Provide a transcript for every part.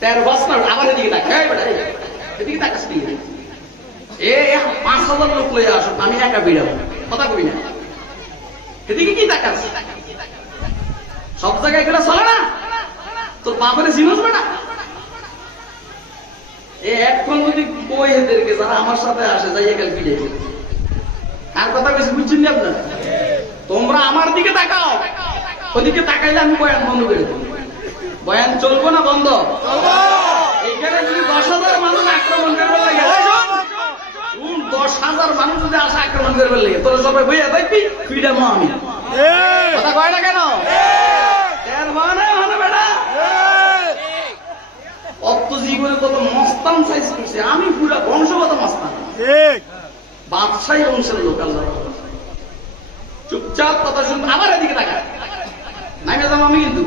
তের বছর আবার এদিকে তাকা, এদিকে তাকাস কি? 5,000 লোক লইয়া আসো, আমি একা বেড়াবো, কথা কবি না, এদিকে কি তাকাস? সব জায়গায় এগুলো চলে না, তোর বাপের জিনিস না। এখন যদি কই এদেরকে যারা আমার সাথে আসে যাই একাল ফিরে আর কথা বেশি বুঝছেন না আপনার? তোমরা আমার দিকে তাকাও, ওদিকে তাকাইলে আমি বয়ান বন্ধ করে দেবো। বয়ান চলবো না বন্ধ? এখানে যদি 10,000 মানুষ আক্রমণ করবে লাগে, 10,000 মানুষ যদি আসে আক্রমণ করবে লাগে, তোরা সবাই বইয়া দেখবি ফ্রিডম আমি কথা কয় না কেন? অত জীবনে কত মস্তান সাইজ করছে, আমি পুরা বংশগত মস্তান, বাদশাহী বংশের লোক। আল্লাহ চুপচাপ কথা শুনবো, আবার এদিকে তাকা, নামে যাবো আমি। কিন্তু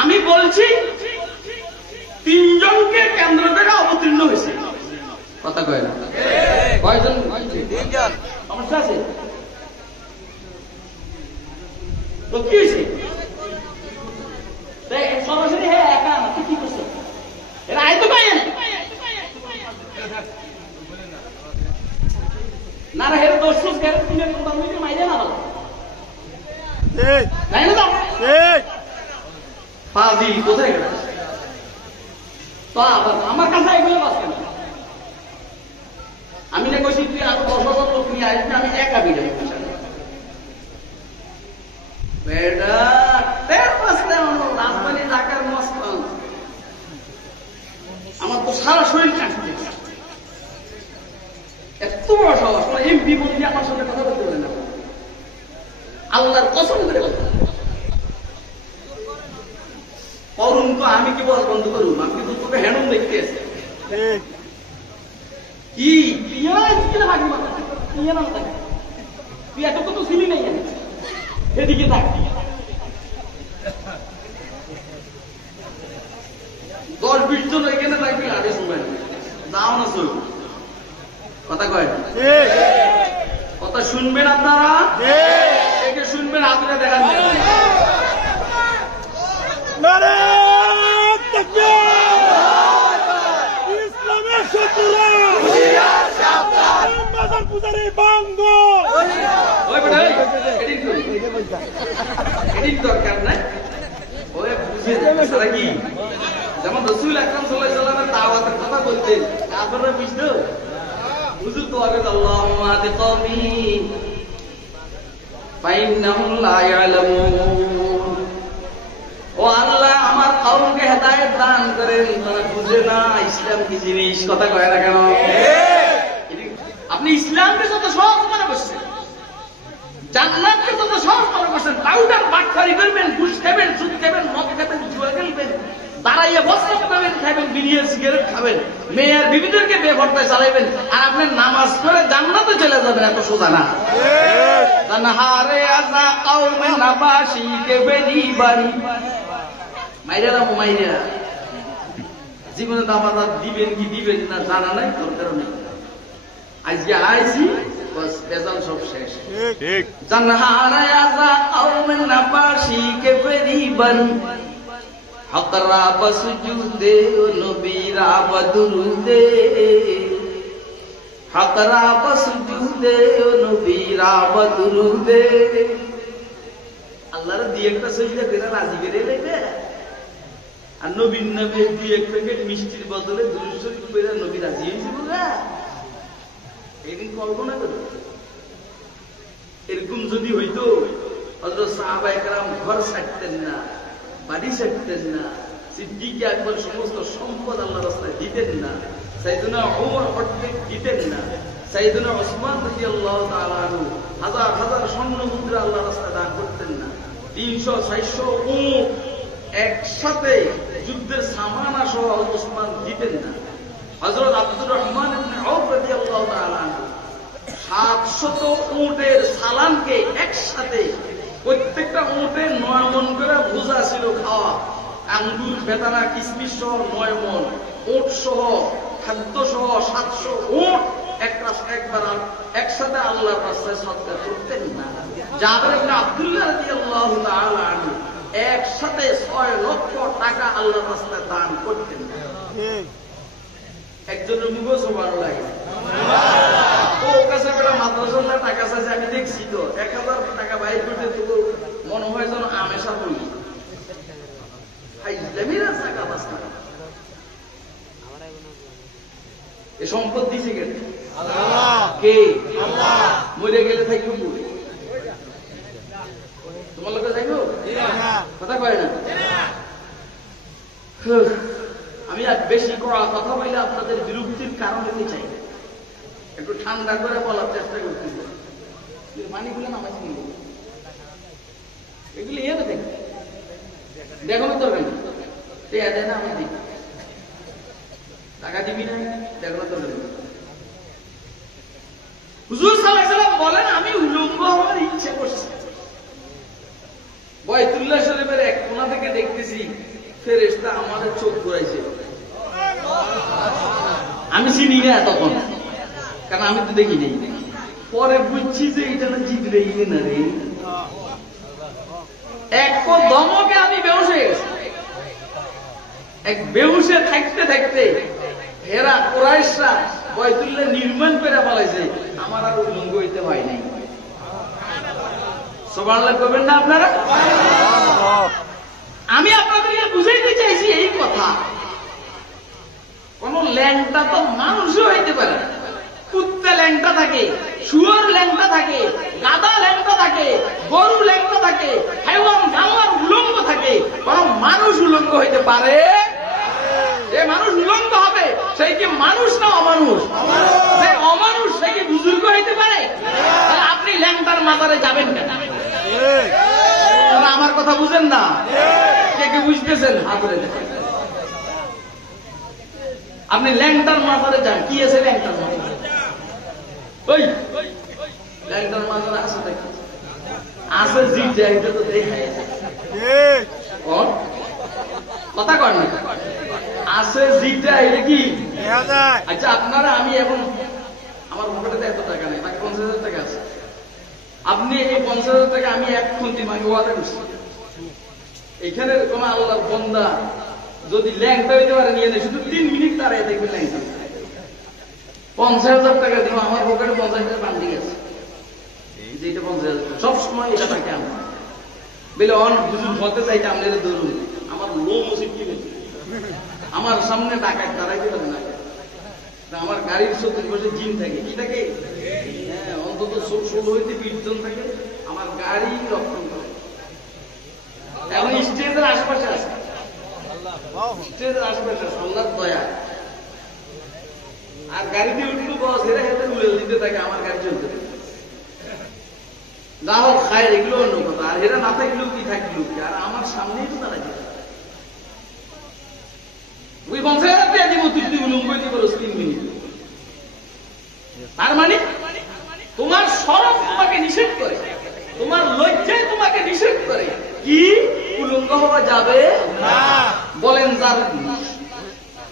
আমি বলছি 3 জনকে কেন্দ্র থেকে অবতীর্ণ হয়েছে, কথা কয় না? কয়জন? সমস্যা আছে তো কি হয়েছে? সরাসরি হ্যাঁ একা না, কি করছে এরা? আয় তো পাই না রে, হের দোষ গেলে তুমি মাইরে না বলো তাই না? পাজি কোথায় গেল? তো আমার কাছে এগুলো বাঁচবে না। আমি না কইছি তুই আরো 10,000 লোক নিয়ে আসবি, আমি একা বিড়াই রাজধানী ঢাকার মস্তান, আমার তো সারা শরীর কাটছে। এত বড় সাহস, এমপি মন্ত্রী আমার সাথে কথা বলতে পারে না, আল্লাহর কসম করে বলতে। করুন তো আমি কি বল বন্ধ করুন? আমি কিন্তু তোকে হ্যান্ডন দেখতে আসি কি তুই এত কত ছিলি নেই, এদিকে থাক। 10-20 জন এখানে থাকবি, আগে শুনবেন যাও না চল, কথা কয় কথা শুনবেন আপনারা, একে শুনবেন, আপনারা দেখান ইসলামের শত্রুরা পূজারি বাঙ্গ দরকার নাই, কি যেমন রসুল আকরাম সাল্লাল্লাহু আলাইহি ওয়াসাল্লামের দাওয়াতের কথা বলতেন, আপনারা বুঝতো হুজুর তো আগে আল্লাহুম্মা আতি কওমি ফাইন্নাহুম লা ইয়ালামুন, ও আল্লাহ আমার কওমকে হেদায়েত দান করেন, তারা বুঝে না ইসলাম কি জিনিস, কথা কয় না কেন? আপনি ইসলামকে যত সহজ মনে করছেন, জান্নাতকে যত সহজ মনে করছেন, পাউডার বাটখারি করবেন, ঘুষ খাবেন, সুদ খাবেন, মদ খাবেন, জুয়া খেলবেন, দাঁড়াইয়া বসে খাবেন, খাবেন, বিড়িয়ে সিগারেট খাবেন, মেয়ের বিবিদেরকে বেপরদায় চালাইবেন, আর আপনি নামাজ পড়ে জান্নাতে চলে যাবেন, এত সোজা না। তানহারে আযা কওমে নাবাশি কে বেনি বাড়ি মাইরা মাইরা জীবনে দামাদা দিবেন কি দিবেন না জানা নাই, দরকার নেই। আজকে আইছি বস বেজাল সব শেষ। ঠিক জানহারা আযা কওমে নাবাশি কে বেনি বাড়ি হকরা বসজুদে নবীরা বদরুদে, হকরা বসজুদে নবীরা বদরুদে। আল্লাহর দিয়ে একটা সজদা করে রাজি করে লইবে, আর নবীর নবী দিয়ে এক প্যাকেট মিষ্টির বদলে দুরূদ শরীফ পড়ে নবী রাজি হয়েছিল না। এদিন কল্পনা করো, এরকম যদি হইতো হযরত সাহাবায়ে কেরাম ঘর ছাড়তেন না, বাড়ি ছাড়তেন না, সিদ্দিক আকবর সমস্ত সম্পদ আল্লাহর রাস্তায় দিতেন না, সাইয়েদনা ওমর অর্ধেক দিতেন না, সাইয়েদনা ওসমান রাদিয়াল্লাহু তাআলা আনহু হাজার হাজার স্বর্ণ মুদ্রা আল্লাহর রাস্তায় দান করতেন না, 300-400 উট একসাথে যুদ্ধের সামানা সহ ওসমান দিতেন না, হযরত আব্দুর রহমান ইবনে আউফ রাদিয়াল্লাহু তাআলা আনহু 700 উটের সালামকে একসাথে, প্রত্যেকটা উটে 9 মণ করে বোঝা ছিল খাওয়া, আঙ্গুর বেদানা কিশমিশ সহ 9 মণ, উট সহ খাদ্য সহ 700 উট একবার একসাথে আল্লাহর রাস্তায় সদকা করতেন না। জাবের ইবনে আব্দুল্লাহ রাদিয়াল্লাহু তাআলা আনহু একসাথে 6 লক্ষ টাকা আল্লাহর রাস্তায় দান করতেন। একজনের মুখও সুবহানাল্লাহ লাগে। ও কাছে বেটা মাদ্রাসার টাকা চাইছে, আমি দেখছি তো 1000 টাকা বাইর করতে তো মনে হয় যেন আমেশা বলি হাইজলামিরা টাকা বাঁচা। এ সম্পদ দিছে কে? আল্লাহ। কে? আল্লাহ। মরে গেলে থাকবে পুরো তোমার লোকে থাকবো কথা কয় না। আমি আর বেশি করা কথা বললে আপনাদের বিরক্তির কারণ হতে চাই, একটু ঠান্ডা করে বলার চেষ্টা করতে। পানিগুলো নামাইছি এগুলি এনে দেখ দেখো না তোর দেয় না আমি দিই টাকা দিবি না দেখো না তোর। হুজুর সাল্লাল্লাহু আলাইহি ওয়াসাল্লাম বলেন আমি উলঙ্গ হওয়ার ইচ্ছে করছি। বাইতুল্লাহ শরীফের এক কোণা থেকে দেখতেছি ফেরেশতা আমাদের চোখ ঘুরাইছে। আমি চিনি না তখন, কারণ আমি তো দেখি নাই। পরে বুঝছি যে এটা না জিবরাইল না রে। এক দমকে আমি বেহুশ হয়ে গেছি। এক বেহুশে থাকতে থাকতে হেরা কুরাইশরা বাইতুল্লাহ নির্মাণ করে ফেলাইছে, আমার আর উলঙ্গ হইতে হয় নাই। সুবহানাল্লাহ করবেন না আপনারা? আমি আপনাদেরকে বুঝাইতে চাইছি এই কথা, কোন ল্যাংটা তো মানুষও হইতে পারে। কুত্তা ল্যাংটা থাকে, শুয়োর ল্যাংটা থাকে, গাধা ল্যাংটা থাকে, গরু ল্যাংটা থাকে, হাইওয়ান জানোয়ার উলঙ্গ থাকে, বরং মানুষ উলঙ্গ হইতে পারে। যে মানুষ উলঙ্গ হবে সেই কি মানুষ না অমানুষ? যে অমানুষ সে কি বুজুর্গ হইতে পারে? আপনি ল্যাংটার মাজারে যাবেন কেন? আমার কথা বুঝেন না? কে কে বুঝতেছেন? আপনি ল্যাংটার মাজারে যান, কি আছে ল্যাংটার মাজারে? ওই ল্যাংটার মাজারে আছে দেখি আছে জি এটা তো দেখাই কথা কর না আছে জিটা এটা কি? আচ্ছা আপনারা, আমি এখন আমার পকেটে এত টাকা নেই, বাকি 50,000 টাকা আছে। আপনি এই 50,000 টাকা আমি এক খুন্তি মাকে ওয়াদা করছি, এখানে কোন আল্লাহর বান্দা যদি ল্যাংটা হইতে পারে নিয়ে নেই, শুধু 3 মিনিট দাঁড়ায় দেখবেন ল্যাংটা 50,000 টাকা দিব। আমার পকেটে 50,000 বান্ডিং আছে, যেটা 50,000 সব সময় এটা থাকে। আমি বলে অন হুজুর হতে চাইতে আপনাদের ধরুন আমার লো মুসিব কি বলছে, আমার সামনে ডাকাত দাঁড়াইতে পারে না। আমার গাড়ির 70 বছর জিন থাকে, কি থাকে? হ্যাঁ, অন্তত 16 হইতে 20 জন থাকে। আমার গাড়ি রক্ষণ করে। এখন স্টেজের আশেপাশে আছে, স্টেজের আশেপাশে আল্লাহর দয়া। আর গাড়ি দিয়ে উঠলো বস, এরা হেঁটে উড়ে দিতে থাকে, আমার গাড়ি চলতে থাকে। যা হোক খায়, এগুলো অন্য কথা। আর এরা না থাকলেও কি থাকলেও কি, আর আমার সামনেই তো দাঁড়াই যেতে ওই 50,000 টাকা দিব, তুই উলঙ্গ দিব 3 মিনিট। তার মানে তোমার শরম তোমাকে নিষেধ করে, তোমার লজ্জায় তোমাকে নিষেধ করে কি উলঙ্গ হওয়া যাবে না। বলেন যার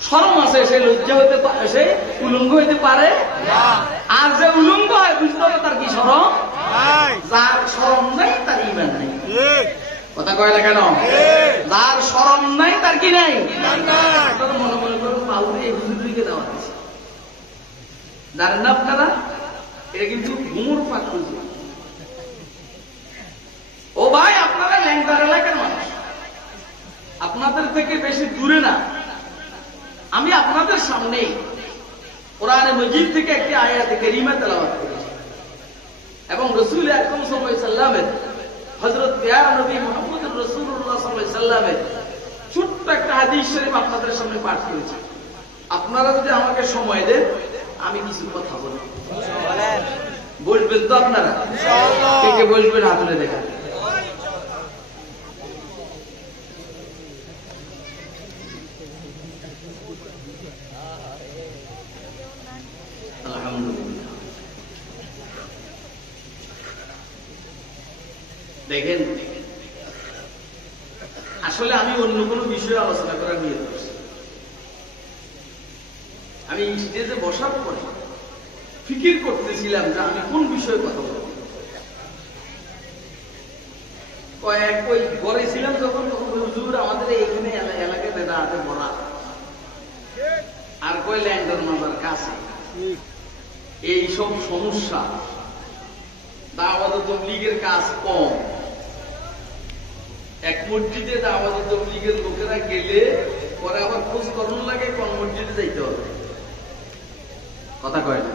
শরম আছে সে লজ্জা হইতে পারে, সে উলঙ্গ হইতে পারে না। আর যে উলঙ্গ হয় বুঝতে হবে তার কি শরম? যার শরম নাই তার ঈমান নাই। কথা কয় না কেন? যার শরম নাই তার কি নাই? মনে মনে করুন বাউরে এই হুজুরকে দেওয়া দিচ্ছে, জানেন না আপনারা? এটা কিন্তু ঘুমুর পাক খুঁজবে। ও ভাই, আপনারা ল্যাংটার এলাকার মানুষ, আপনাদের থেকে বেশি দূরে না। আমি আপনাদের সামনে কোরআনে মজিদ থেকে একটি আয়াত কারীমা তেলাওয়াত করেছি এবং রাসূল আকরাম সাল্লাল্লাহু আলাইহি ওয়াসাল্লামের হযরত প্যারা নবী মুহাম্মদ রাসূলুল্লাহ সাল্লাল্লাহু আলাইহি ওয়াসাল্লামের ছোট্ট একটা হাদিস শরীফ আপনাদের সামনে পাঠ করেছি। আপনারা যদি আমাকে সময় দেন আমি কিছু কথা বলবো। বলবেন তো আপনারা? কে কে বলবেন হাত তুলে দেখা। দেখেন, আসলে আমি অন্য কোনো বিষয়ে আলোচনা করার নিয়ে করছি। আমি স্টেজে বসার পরে ফিকির করতেছিলাম যে আমি কোন বিষয়ে কথা বলবো। ওই ঘরে ছিলাম যখন এই সব সমস্যা, দাওয়াত তাবলীগের কাজ কম। এক মসজিদে দাওয়াত তাবলীগের লোকেরা গেলে পরে আবার খোঁজ করণ লাগে কোন মসজিদে যাইতে হবে, কথা কয় না।